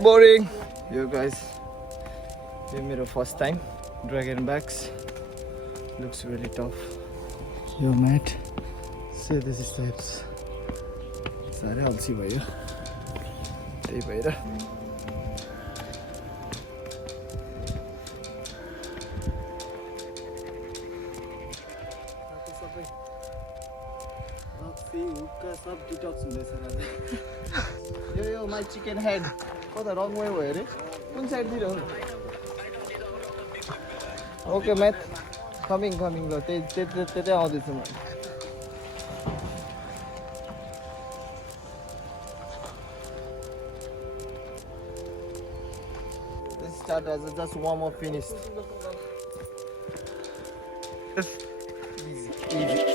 Boring. Yo guys, this is my first time dragon backs. Looks really tough. Yo Matt, say this steps. सारे अल्छी भयो त्यही भएर सबै रक्सी हुक्का सब डिटक्स हुँदैछ राजा यो माई चिकन हेड कता रङ वे भयो अरे कुन साइडतिर हो ओके म्याथ कमिङ ल त्यतै आउँदैछु म Let's start as just warm up finished. Easy.